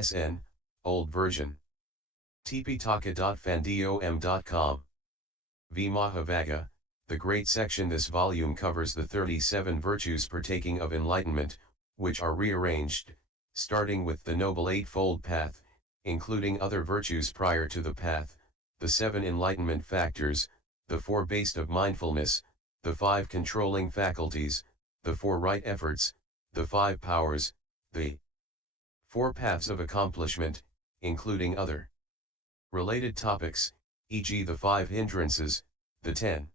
SN, Old Version. Tipitaka.fandom.com. V. Maha Vagga, the great section. This volume covers the 37 virtues partaking of enlightenment, which are rearranged, starting with the Noble Eightfold Path, including other virtues prior to the path, the 7 enlightenment factors, the 4 based of mindfulness, the 5 controlling faculties, the 4 right efforts, the 5 powers, the 4 paths of accomplishment, including other related topics, e.g. the 5 hindrances, the 10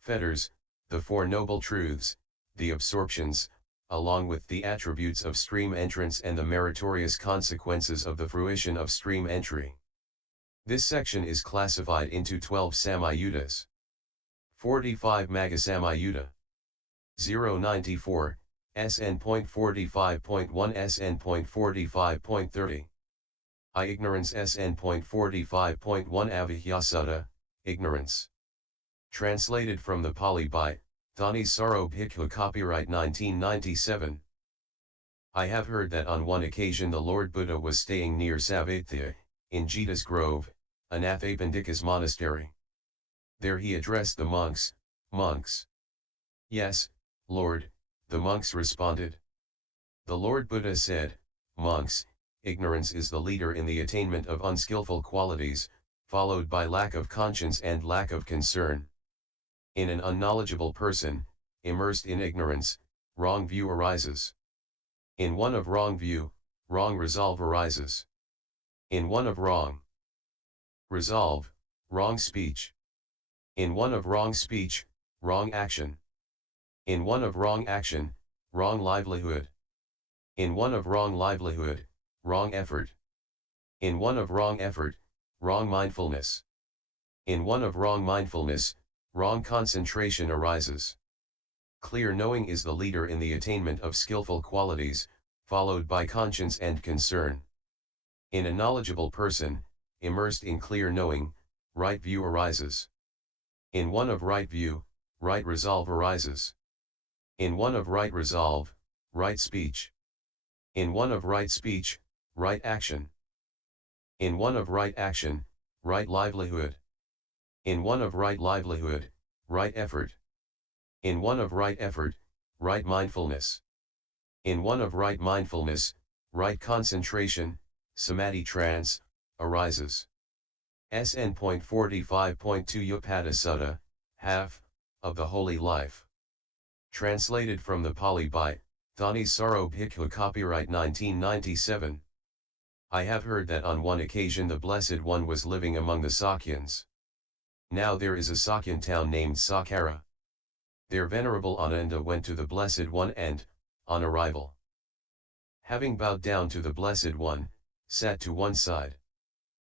fetters, the 4 noble truths, the absorptions, along with the attributes of stream entrance and the meritorious consequences of the fruition of stream entry. This section is classified into 12 samyuttas. 45 Magga-samyutta. 094, SN.45.1 SN.45.30. Ignorance SN.45.1 Avijja Sutta, Ignorance. Translated from the Pali by Thanissaro Bhikkhu, copyright 1997. I have heard that on one occasion the Lord Buddha was staying near Samyutta, in Jita's Grove, Anathapindika's monastery. There he addressed the monks. Monks. Yes, Lord, the monks responded. The Lord Buddha said, monks, ignorance is the leader in the attainment of unskillful qualities, followed by lack of conscience and lack of concern. In an unknowledgeable person, immersed in ignorance, wrong view arises. In one of wrong view, wrong resolve arises. In one of wrong resolve, wrong speech. In one of wrong speech, wrong action. In one of wrong action, wrong livelihood. In one of wrong livelihood, wrong effort. In one of wrong effort, wrong mindfulness. In one of wrong mindfulness, wrong concentration arises. Clear knowing is the leader in the attainment of skillful qualities, followed by conscience and concern. In a knowledgeable person, immersed in clear knowing, right view arises. In one of right view, right resolve arises. In one of right resolve, right speech. In one of right speech, right action. In one of right action, right livelihood. In one of right livelihood, right effort. In one of right effort, right mindfulness. In one of right mindfulness, right concentration, samadhi trance, arises. SN.45.2 Upada Sutta, half, of the holy life. Translated from the Pali by Thanissaro Bhikkhu, copyright 1997. I have heard that on one occasion the Blessed One was living among the Sakyans. Now there is a Sakyan town named Sakkara. Their Venerable Ananda went to the Blessed One and, on arrival, having bowed down to the Blessed One, sat to one side.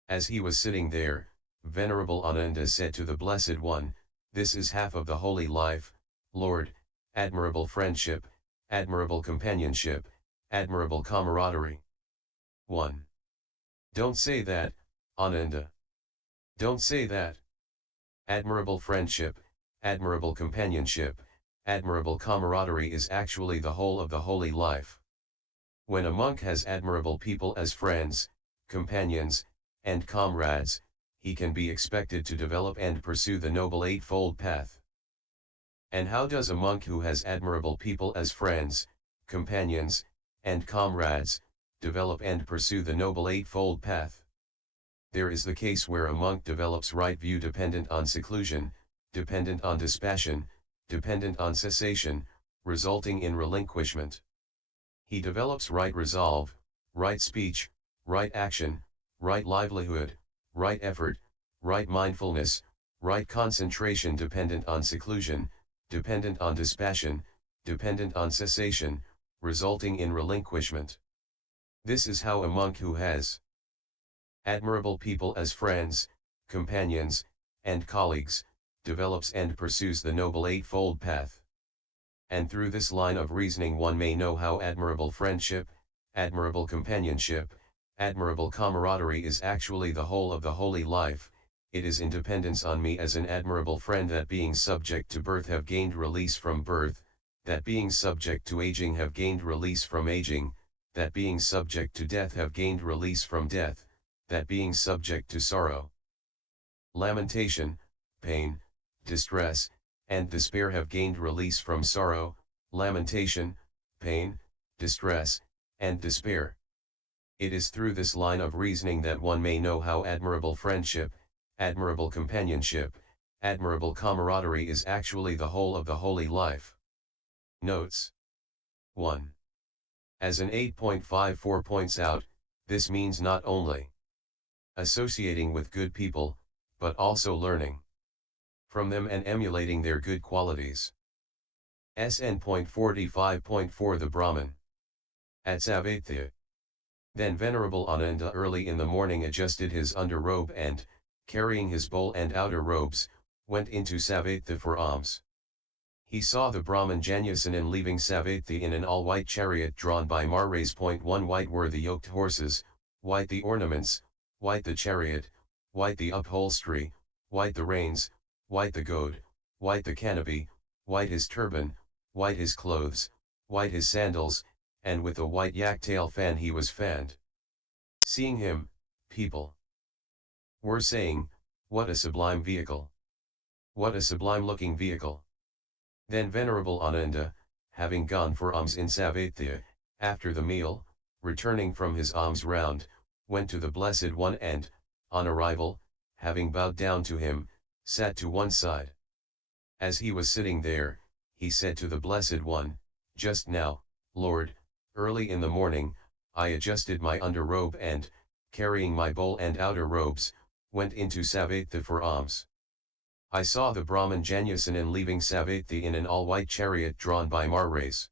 As he was sitting there, Venerable Ananda said to the Blessed One, "This is half of the holy life, Lord, admirable friendship, admirable companionship, admirable camaraderie." 1. Don't say that, Ananda. Don't say that. Admirable friendship, admirable companionship, admirable camaraderie is actually the whole of the holy life. When a monk has admirable people as friends, companions, and comrades, he can be expected to develop and pursue the Noble Eightfold Path. And how does a monk who has admirable people as friends, companions, and comrades, develop and pursue the Noble Eightfold Path? There is the case where a monk develops right view dependent on seclusion, dependent on dispassion, dependent on cessation, resulting in relinquishment. He develops right resolve, right speech, right action, right livelihood, right effort, right mindfulness, right concentration dependent on seclusion, dependent on dispassion, dependent on cessation, resulting in relinquishment. This is how a monk who has admirable people as friends, companions, and colleagues, develops and pursues the Noble Eightfold Path. And through this line of reasoning one may know how admirable friendship, admirable companionship, admirable camaraderie is actually the whole of the holy life. It is in dependence on me as an admirable friend that being subject to birth have gained release from birth, that being subject to aging have gained release from aging, that being subject to death have gained release from death, that being subject to sorrow, lamentation, pain, distress, and despair have gained release from sorrow, lamentation, pain, distress, and despair. It is through this line of reasoning that one may know how admirable friendship, admirable companionship, admirable camaraderie is actually the whole of the holy life. Notes 1. As an 8.54 points out, this means not only associating with good people, but also learning from them and emulating their good qualities. SN.45.4 The Brahmin at Savatya. Then Venerable Ananda early in the morning adjusted his under-robe and, carrying his bowl and outer robes, went into Savatya for alms. He saw the Brahmin Janyasanan leaving Savatya in an all-white chariot drawn by Maras. 1 White were the yoked horses, white the ornaments, white the chariot, white the upholstery, white the reins, white the goad, white the canopy, white his turban, white his clothes, white his sandals, and with a white yak-tail fan he was fanned. Seeing him, people were saying, "What a sublime vehicle! What a sublime-looking vehicle!" Then Venerable Ananda, having gone for alms in Savatya, after the meal, returning from his alms round, went to the Blessed One and, on arrival, having bowed down to him, sat to one side. As he was sitting there, he said to the Blessed One, "Just now, Lord, early in the morning, I adjusted my under-robe and, carrying my bowl and outer robes, went into Savatya for alms. I saw the Brahmin Janyasanan leaving Savatya in an all-white chariot drawn by Maras.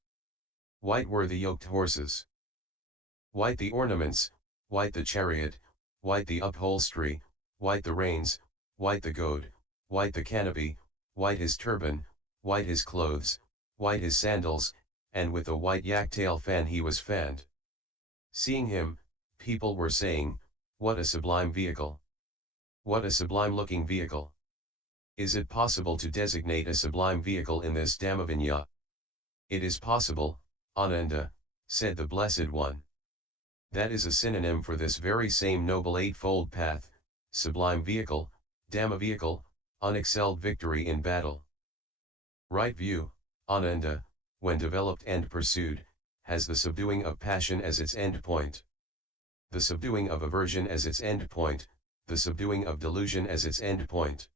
White were the yoked horses, white the ornaments, white the chariot, white the upholstery, white the reins, white the goad, white the canopy, white his turban, white his clothes, white his sandals, and with a white yak-tail fan he was fanned." Seeing him, people were saying, "What a sublime vehicle! What a sublime-looking vehicle! Is it possible to designate a sublime vehicle in this Dhammavijja?" "It is possible, Ananda," said the Blessed One. "That is a synonym for this very same Noble Eightfold Path, sublime vehicle, Dhamma vehicle, unexcelled victory in battle. Right view, Ananda, when developed and pursued, has the subduing of passion as its end point, the subduing of aversion as its end point, the subduing of delusion as its end point.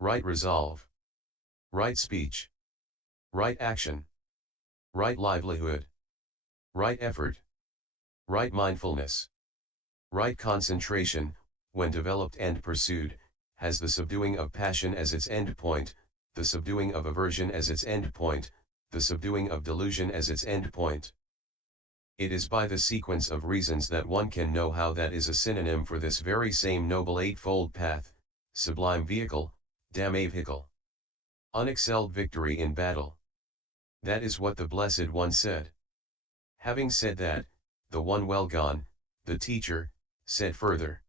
Right resolve, right speech, right action, right livelihood, right effort, right mindfulness, right concentration, when developed and pursued, has the subduing of passion as its end point, the subduing of aversion as its end point, the subduing of delusion as its end point. It is by the sequence of reasons that one can know how that is a synonym for this very same Noble Eightfold Path, sublime vehicle, Dhamma vehicle, unexcelled victory in battle. That is what the Blessed One said. Having said that, the one well gone, the teacher, said further,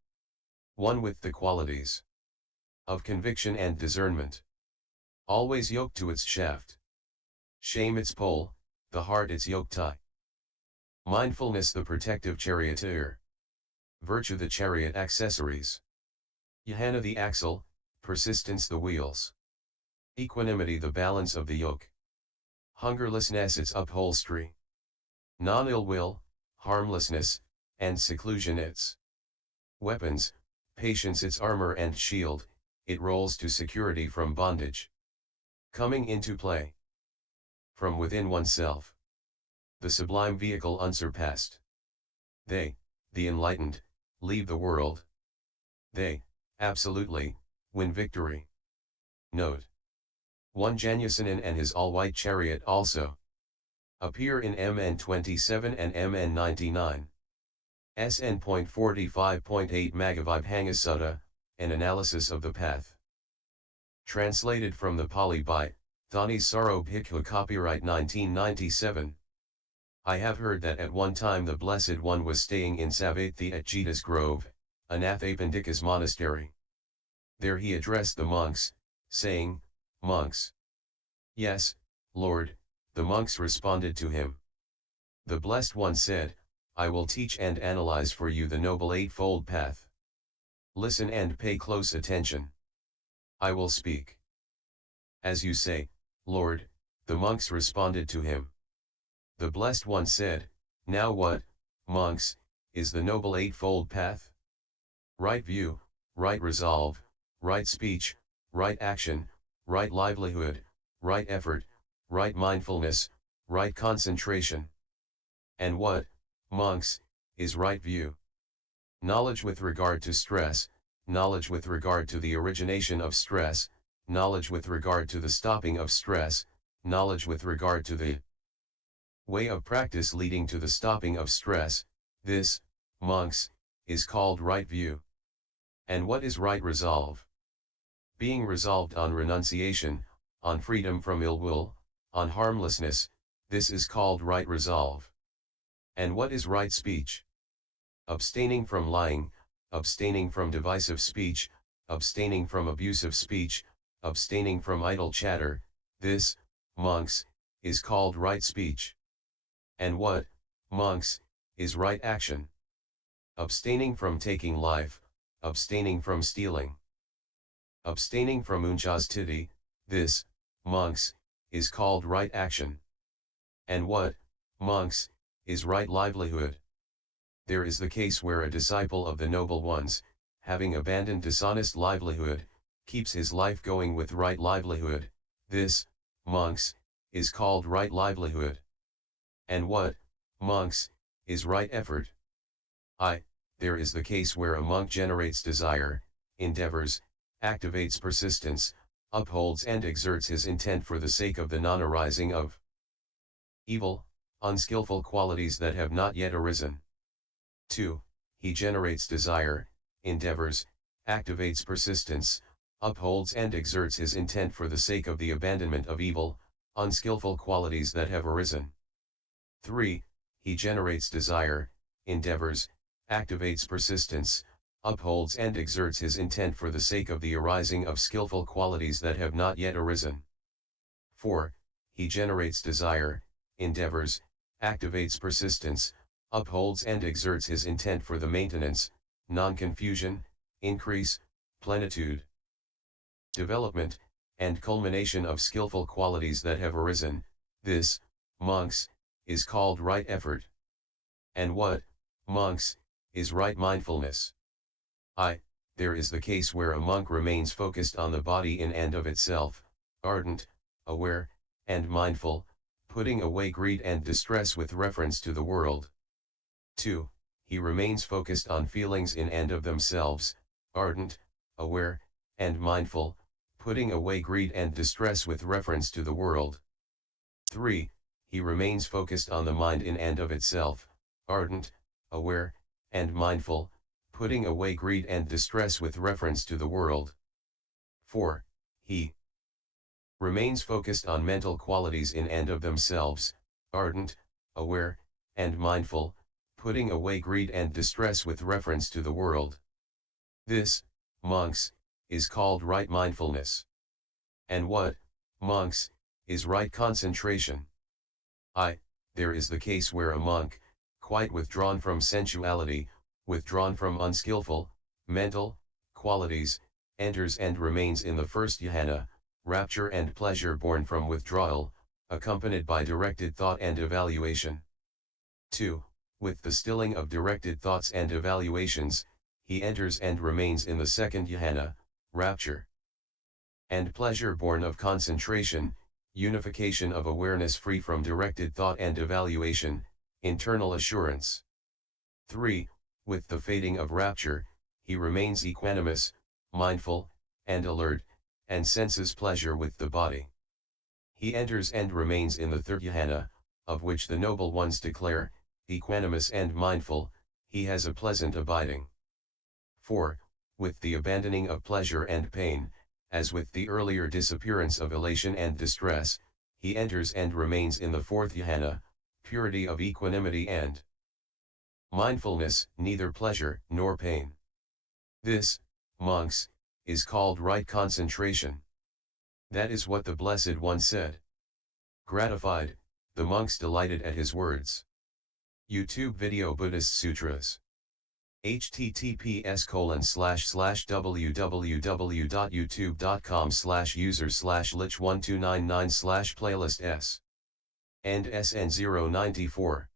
one with the qualities of conviction and discernment, always yoked to its shaft, shame its pole, the heart its yoke tie, mindfulness the protective charioteer, virtue the chariot accessories, jhana the axle, persistence the wheels, equanimity the balance of the yoke, hungerlessness its upholstery, non-ill will, harmlessness, and seclusion its weapons, patience its armor and shield, it rolls to security from bondage, coming into play from within oneself, the sublime vehicle unsurpassed. They, the enlightened, leave the world. They, absolutely, win victory. Note: 1 Janyasanan and his all-white chariot also appear in MN 27 and MN 99. SN.45.8 Magga-samyutta Sutta, an analysis of the path. Translated from the Pali by Thanissaro Bhikkhu copyright 1997. I have heard that at one time the Blessed One was staying in Savatya at Jita's Grove, Anathapindika's monastery. There he addressed the monks, saying, "Monks." "Yes, Lord," the monks responded to him. The Blessed One said, I will teach and analyze for you the Noble Eightfold Path. Listen and pay close attention. I will speak. As you say, Lord, the monks responded to him. The Blessed One said, now what, monks, is the Noble Eightfold Path? Right view, right resolve, right speech, right action, right livelihood, right effort, right mindfulness, right concentration. And what, monks, is right view? Knowledge with regard to stress, knowledge with regard to the origination of stress, knowledge with regard to the stopping of stress, knowledge with regard to the way of practice leading to the stopping of stress. This, monks, is called right view. And what is right resolve? Being resolved on renunciation, on freedom from ill will, on harmlessness, this is called right resolve. And what is right speech? Abstaining from lying, abstaining from divisive speech, abstaining from abusive speech, abstaining from idle chatter, this, monks, is called right speech. And what, monks, is right action? Abstaining from taking life, abstaining from stealing, abstaining from unchastity, this, monks, is called right action. And what, monks, is right livelihood? There is the case where a disciple of the Noble Ones, having abandoned dishonest livelihood, keeps his life going with right livelihood. This, monks, is called right livelihood. And what, monks, is right effort? There is the case where a monk generates desire, endeavors, activates persistence, upholds and exerts his intent for the sake of the non-arising of evil, unskillful qualities that have not yet arisen. 2. He generates desire, endeavors, activates persistence, upholds and exerts his intent for the sake of the abandonment of evil, unskillful qualities that have arisen. 3. He generates desire, endeavors, activates persistence, upholds and exerts his intent for the sake of the arising of skillful qualities that have not yet arisen. 4. He generates desire, endeavors, activates persistence, upholds and exerts his intent for the maintenance, non-confusion, increase, plenitude, development, and culmination of skillful qualities that have arisen. This, monks, is called right effort. And what, monks, is right mindfulness? There is the case where a monk remains focused on the body in and of itself, ardent, aware, and mindful, putting away greed and distress with reference to the world. 2. He remains focused on feelings in and of themselves, ardent, aware, and mindful, putting away greed and distress with reference to the world. 3. He remains focused on the mind in and of itself, ardent, aware, and mindful, putting away greed and distress with reference to the world. 4. He remains focused on mental qualities in and of themselves, ardent, aware, and mindful, putting away greed and distress with reference to the world. This, monks, is called right mindfulness. And what, monks, is right concentration? There is the case where a monk, quite withdrawn from sensuality, withdrawn from unskillful, mental, qualities, enters and remains in the first jhana, rapture and pleasure born from withdrawal, accompanied by directed thought and evaluation. 2. With the stilling of directed thoughts and evaluations, he enters and remains in the second jhana, rapture and pleasure born of concentration, unification of awareness free from directed thought and evaluation, internal assurance. 3. With the fading of rapture, he remains equanimous, mindful, and alert, and senses pleasure with the body. He enters and remains in the third jhana, of which the Noble Ones declare, equanimous and mindful, he has a pleasant abiding. 4. With the abandoning of pleasure and pain, as with the earlier disappearance of elation and distress, he enters and remains in the fourth jhana, purity of equanimity and mindfulness, neither pleasure nor pain. This, monks, is called right concentration. That is what the Blessed One said. Gratified, the monks delighted at his words. YouTube video Buddhist Sutras. https://www.youtube.com/user/lich1299/playlist s. And SN094.